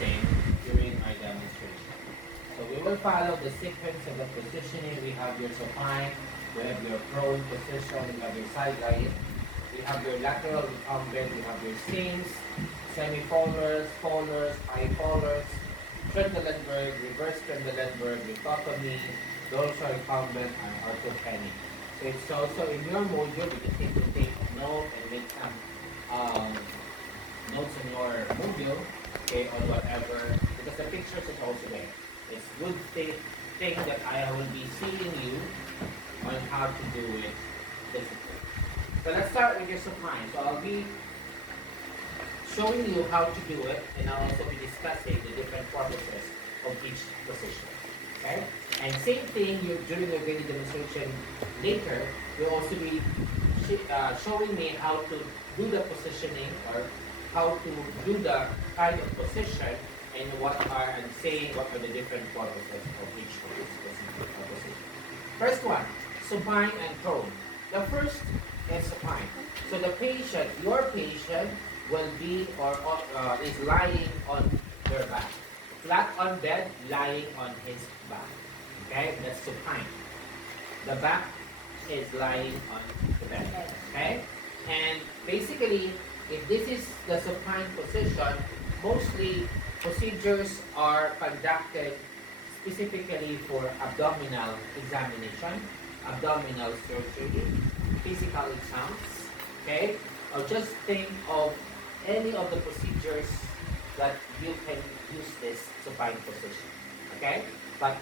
using during our demonstration. So we will follow the sequence of the positioning. We have your supine, we have your prone position, we have your side lying, we have your lateral recumbent, we have your seams, semi-polars, polars, high polars, Trendelenburg, reverse Trendelenburg, dichotomy, dorsal recumbent, and orthopenic. So it's also in your module, you just need to take note and make some um, notes in your module, okay, or whatever, because the pictures is also there. It's good thing that I will be seeing you on how to do it physically. So let's start with your supine. So I'll be showing you how to do it, and I'll also be discussing the different purposes of each position. Okay? And same thing during your video demonstration later, you'll also be showing me how to do the positioning or how to do the kind of position and saying what are the different purposes of each position. First one, supine and prone. The first is supine. So the patient, your patient, will be or is lying on their back, flat on bed, lying on his back. Okay, that's supine. The back is lying on the bed. Okay, and basically, if this is the supine position, mostly procedures are conducted specifically for abdominal examination, abdominal surgery, physical exams, okay? Or just think of any of the procedures that you can use this supine position, okay? But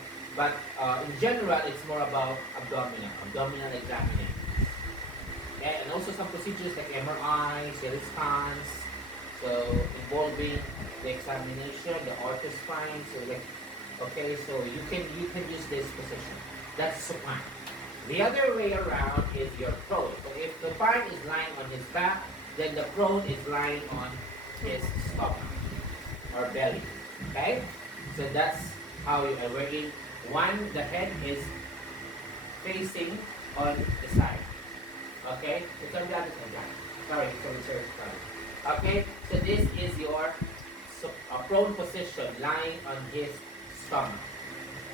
in general, it's more about abdominal examination. Okay? And also some procedures like MRI, CT scans, so involving the examination, the orthospine, so like, okay, so you can use this position. That's supine. The other way around is your prone. So if the supine is lying on his back, then the prone is lying on his stomach or belly. Okay? So that's how you are working. One, the head is facing on the side. Okay? It's on the other side. Sorry. Okay? So this is your prone position lying on his stomach.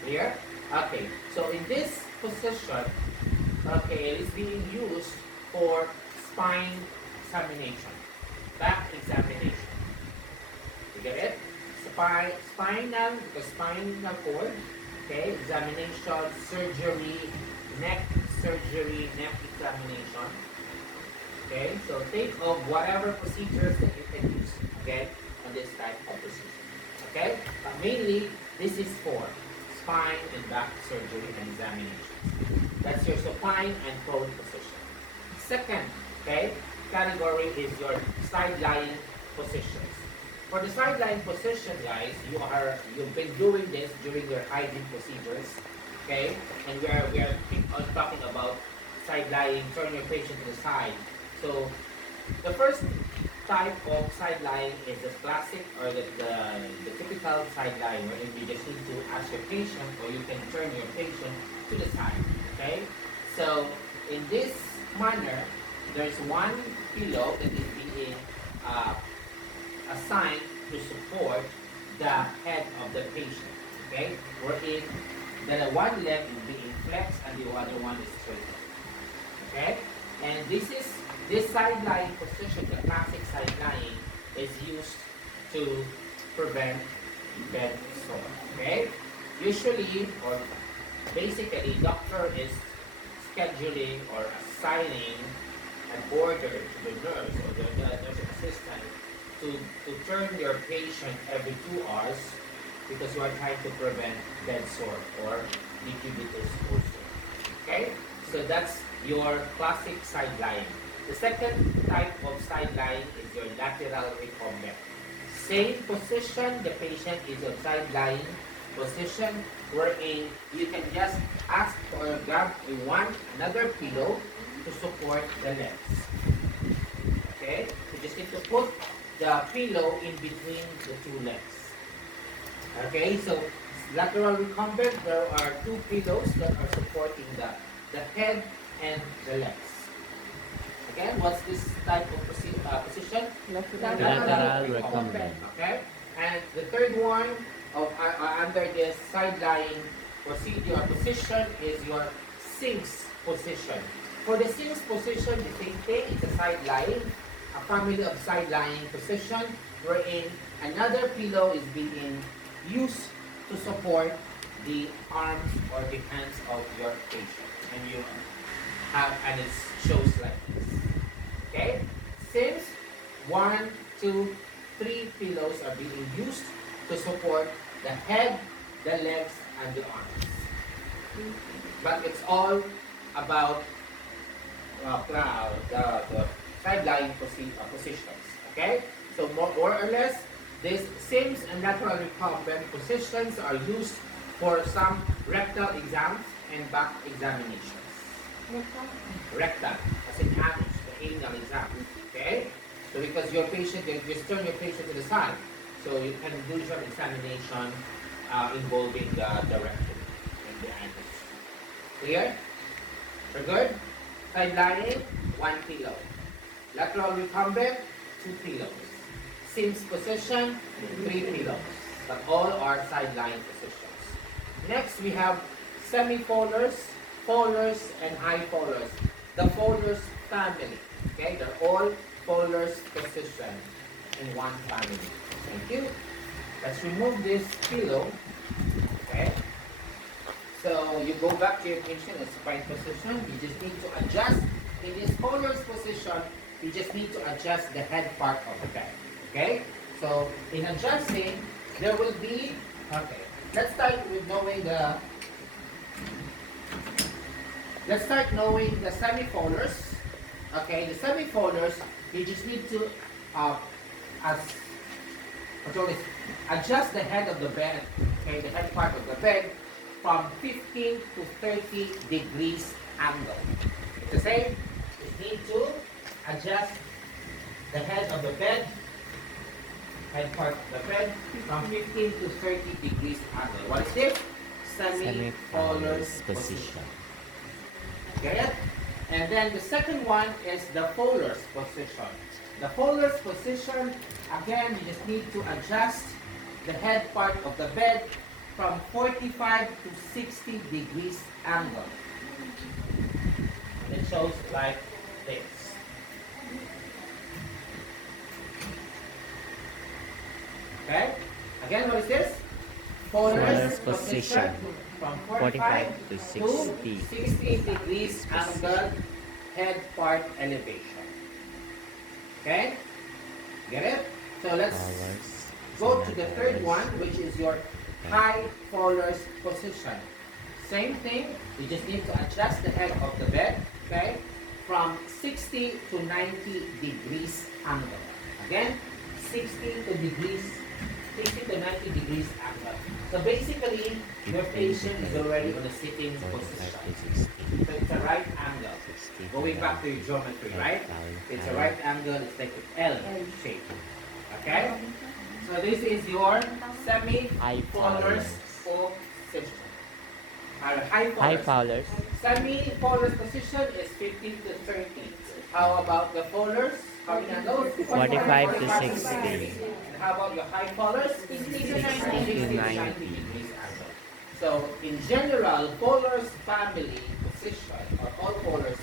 Clear? Okay. So in this position, okay, it is being used for spine examination, back examination. You get it? Spinal, the spinal cord, okay, examination, surgery, neck examination. Okay, so think of whatever procedures that you can use, okay, on this type of procedure. Okay, but mainly this is for spine and back surgery and examinations. That's your supine and prone position. Second, okay, category is your side lying positions. For the side lying position, guys, you've been doing this during your hygiene procedures, okay, and we are talking about side lying, turn your patient to the side. So the first type of side lying is the classic or the typical side lying, where you just need to ask your patient or you can turn your patient to the side. Okay? So in this manner, there's one pillow that is being assigned to support the head of the patient. Okay? Wherein the one leg is being flexed and the other one is straight. Okay? And this side lying position, the classic side lying, is used to prevent bed sore. Okay? Usually, or basically, doctor is scheduling or assigning an order to the nurse or the nurse assistant to turn your patient every 2 hours because you are trying to prevent bed sore or decubitus ulcer. Okay? So that's your classic side lying. The second type of side lying is your lateral recumbent. Same position, the patient is on side lying position, wherein you can just ask or grab another pillow to support the legs. Okay? You just need to put the pillow in between the two legs. Okay, so lateral recumbent, there are two pillows that are supporting the head and the legs. Again, what's this type of position? Lateral recumbent. Okay, and the third third one under this side lying procedure position is your Sims position. For the Sims position, the same thing. It's a side lying, a family of side lying position wherein another pillow is being used to support the arms or the hands of your patient. And you have, and it shows like this. Okay? Since 1, 2, 3 pillows are being used to support the head, the legs, and the arms. But it's all about the side-lying positions. Okay? So more or less, these Sims and lateral recumbent positions are used for some rectal exams and back examinations. Rectal, as in anus, the anal exam. Okay? So because your patient, you just turn your patient to the side, so you can do your examination involving the rectum and the anus. Clear? We're good? Side lying, 1 pillow. Lateral recumbent, 2 pillows. Sims position, 3 pillows. But all are side lying positions. Next, we have semi-folders, folders, and high folders. The folders family. Okay, they're all folders position in one family. Thank you. Let's remove this pillow. Okay. So you go back to your patient at spine position. You just need to adjust in this folders position. You just need to adjust the head part of the bed. Okay. So in adjusting, there will be. Okay. Let's start with knowing the. Let's start knowing the semi-folders. Okay, the semi-folders, you just need to adjust the head of the bed, okay, the head part of the bed from 15 to 30 degrees angle. It's the same. You need to adjust the head of the bed, head part of the bed from 15 to 30 degrees angle. What is this? Semi-folders position. Get it? And then the second one is the folders position. The folders position, again, you just need to adjust the head part of the bed from 45 to 60 degrees angle. And it shows like this. Okay? Again, what is this? Folders position. From 45 to 60 degrees angle head part elevation. Okay? Get it? So let's go to the third one, which is your high folders position. Same thing, you just need to adjust the head of the bed, okay, from 60 to 90 degrees angle. Again, 60 to 90 degrees angle. So basically, your patient is already on a sitting position. So it's a right angle. Going back to your geometry, right? It's a right angle, it's like an L shape. Okay? So this is your semi-folders position. High folders. Semi-folders position is 15 to 30. How about the folders? How many angles? 45 to 60. And how about your high folders? 60 to 90 degrees angle. So in general, folders family position, or all folders,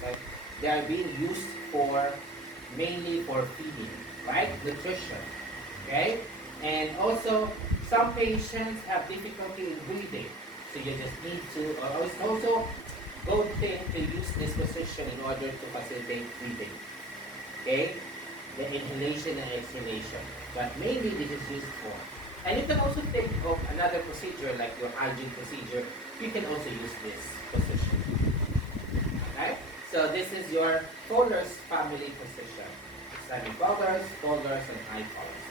they are being used for mainly for feeding, right? Nutrition. Okay? And also, some patients have difficulty in breathing. So you just need to also go to use this position in order to facilitate breathing. Okay? The inhalation and exhalation. But mainly this is used for. And you can also think of another procedure like your hygiene procedure. You can also use this position. Okay? So this is your folders family position. Semi-folders, folders, and high folders.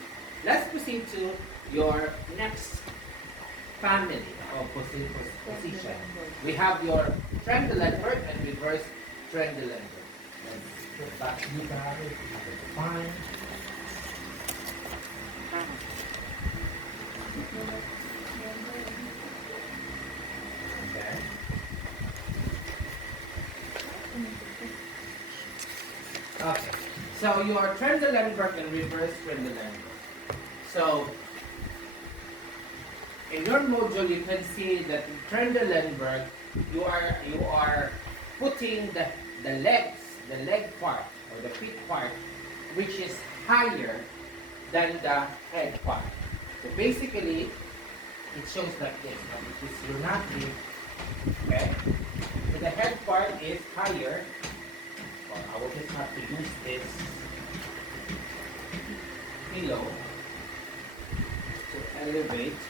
Let's proceed to your next family of position. We have your Trendelenburg and reverse Trendelenburg. Let's put back you guys. Fine. Okay. Okay. So your Trendelenburg and reverse Trendelenburg. So in your module, you can see that in Trendelenburg, you are putting the legs, the leg part or the feet part, which is higher than the head part. So basically, it shows like this. Now, it is uniquely, okay? So the head part is higher. Well, I will just have to use this pillow to elevate,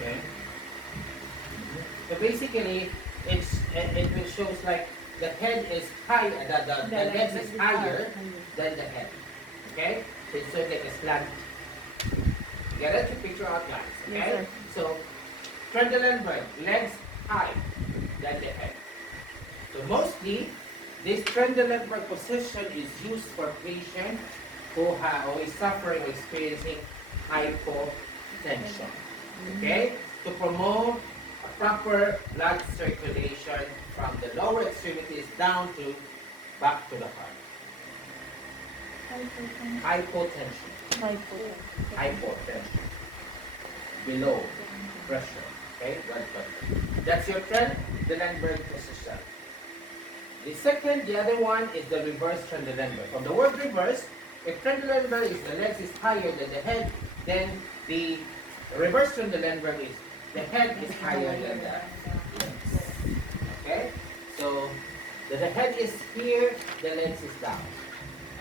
okay? So basically, it will shows like the head is high, the legs is higher than the head, okay? So it shows like a slant. Get it? To picture outlines, okay? Yes, sir. So, Trendelenburg, legs high than the head. So mostly, this Trendelenburg position is used for patients who is suffering or experiencing hypotension. Okay? To promote a proper blood circulation from the lower extremities down to back to the heart. Hypotension. Hypotension. Below pressure. Okay? Blood pressure. That's your Trendelenburg position. The other one is the reverse Trendelenburg. From the word reverse, if Trendelenburg is the legs is higher than the head, then the reverse Trendelenburg is the head is higher than the legs. Okay? So the head is here, the legs is down.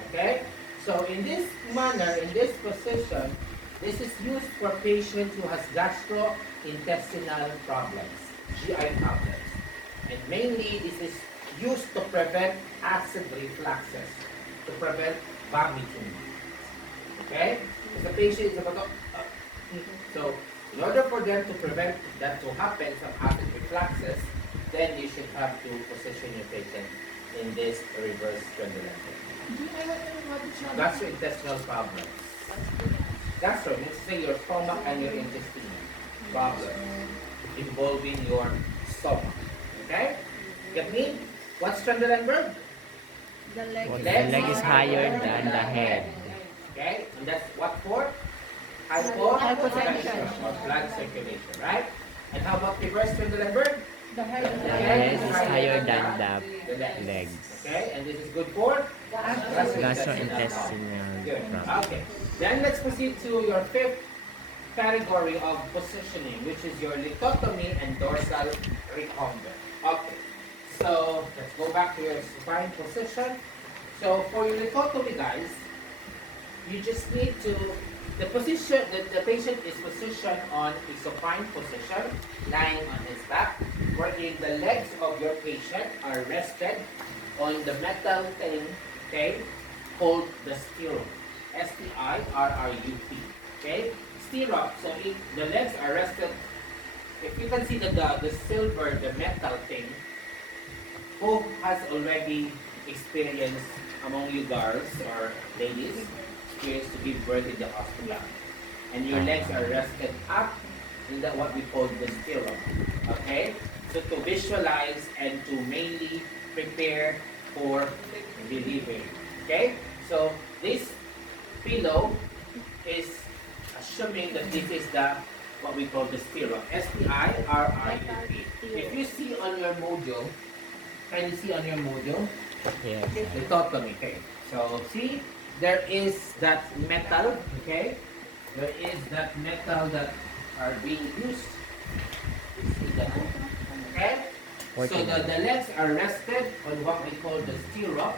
Okay? So in this manner, in this position, this is used for patients who has gastrointestinal problems, GI problems. And mainly this is used to prevent acid refluxes, to prevent vomiting. Okay? If the patient is about to, so in order for them to prevent that to happen, some acid refluxes, then you should have to position your patient in this reverse Trendelenburg. Gastrointestinal problems. Gastro means to say your stomach and your intestine problems involving your stomach. Okay? Get me? What's Trendelenburg? The leg Well, is the leg is higher than the head. Okay? And that's what for? Hypotension. Or blood circulation, right? And how about reverse Trendelenburg? The head The head is higher than the legs. Okay? And this is good for? Gastrointestinal Good. problem. Okay. Then let's proceed to your fifth category of positioning, which is your lithotomy and dorsal recumbent. Okay. So let's go back to your supine position. So for your lithotomy, guys, you just need to the position the patient is positioned on a supine position, lying on his back, wherein the legs of your patient are rested on the metal thing, okay, called the stirrup. S-T-I-R-R-U-P. Okay? Stirrup. So if the legs are rested, if you can see the silver, the metal thing, who has already experienced among you girls or ladies, experienced to give birth in the hospital. And your legs are rested up in what we call the stirrup. Okay? So to visualize and to mainly prepare for delivery. Okay? So this pillow is assuming that this is the what we call the stirrup. S-T-I-R-R-U-P. If you see on your module, can you see on your module? Yes. Lithotomy. Okay. So see, there is that metal. Okay. There is that metal that are being used. You see that? Okay. So the legs are rested on what we call the stirrup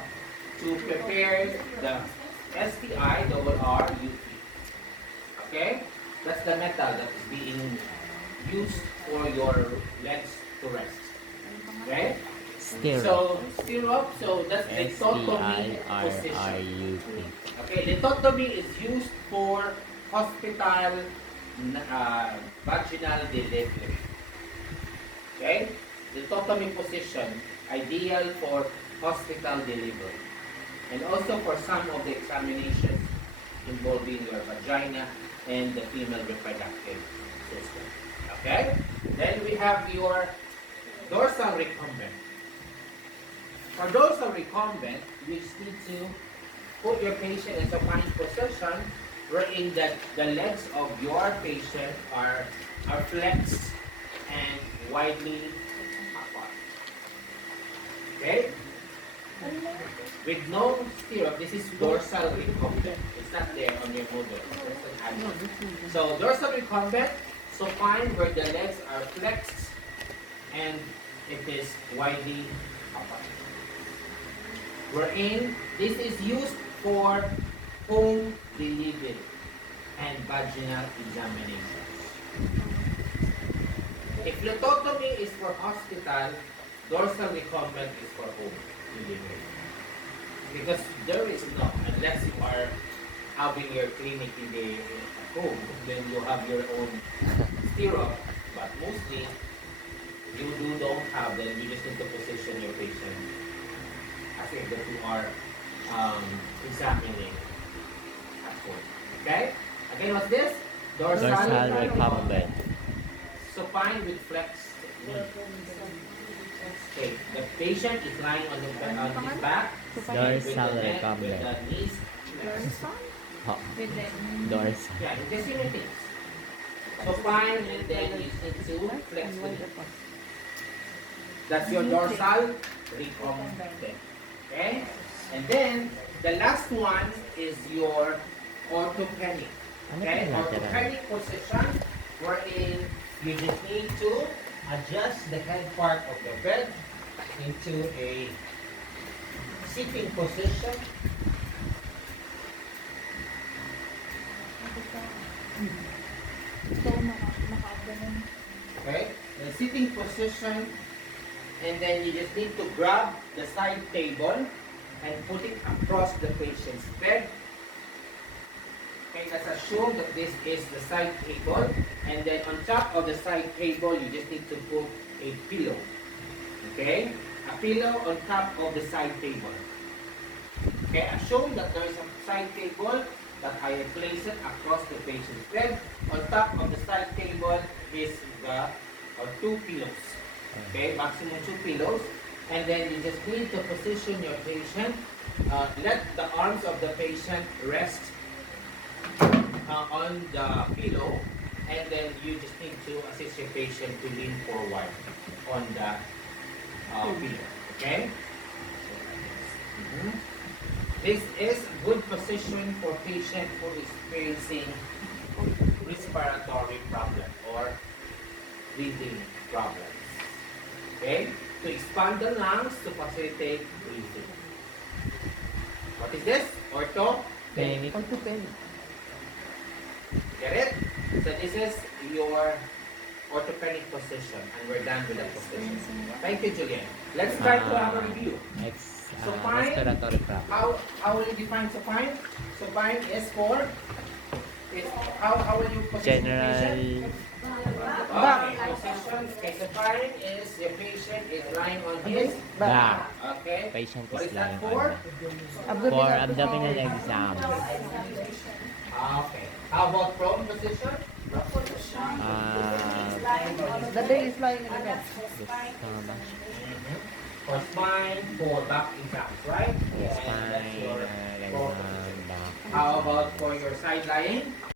to prepare the STI-R-R-U-P. Okay? That's the metal that is being used for your legs to rest. Okay? Stirrup. So, stirrup, so that's lithotomy position. S-T-I-R-R-U-P. Okay, lithotomy is used for hospital vaginal delivery. Okay? Lithotomy position, ideal for hospital delivery. And also for some of the examinations involving your vagina and the female reproductive system. Okay? Then we have your dorsal recumbent. For dorsal recumbent, you just need to put your patient in supine position wherein the legs of your patient are flexed and widely apart. Okay? With no stirrup, this is dorsal recumbent. It's not there on your model. That's an add-on. So dorsal recumbent, supine where the legs are flexed and it is widely apart. Wherein this is used for home delivery and vaginal examinations. If phlebotomy is for hospital, dorsal recumbent is for home delivery. Because there is no, unless you are having your clinic in the at home, then you have your own stirrup. But mostly, you don't have, then you just need to position your patient as if that you are examining at home. Okay? Again, what's this? Dorsal recumbent. Supine with flexed knee. Okay, the patient is lying on his back. Dorsal with recumbent. the knees. Oh, dorsal. Yeah, just unit things. Supine and then you need to flex the knee. That's your dorsal recumbent. Okay? And then, the last one is your orthopenic. Okay? Orthopenic position wherein you just need to adjust the head part of the bed into a sitting position. Okay? The sitting position, and then you just need to grab the side table and put it across the patient's bed. Okay, let's assume that this is the side table, and then on top of the side table, you just need to put a pillow. Okay? A pillow on top of the side table. Okay, assume that there is a side table that I place it across the patient's bed. On top of the side table is two pillows. Okay, maximum 2 pillows. And then you just need to position your patient. Let the arms of the patient rest on the pillow. And then you just need to assist your patient to lean forward on the pillow. Okay? This is good position for patient who is experiencing respiratory problem or breathing problems. Okay? To expand the lungs to facilitate breathing. What is this? Orthopenic. Get it? So this is your orthopenic position, and we're done with that position. Thank you, Julian. Let's try to have a review. Respiratory problem. How will you define supine? Supine is for how will you position the patient? General Okay, position. Okay, supine is your patient is lying on his back. Okay. Patient What is is that lying for? for abdominal exam. Okay. How about prone position? The day is lying in the bed. For spine, for back exams, right? And that's Spine, your prone position. back. How about for your side lying?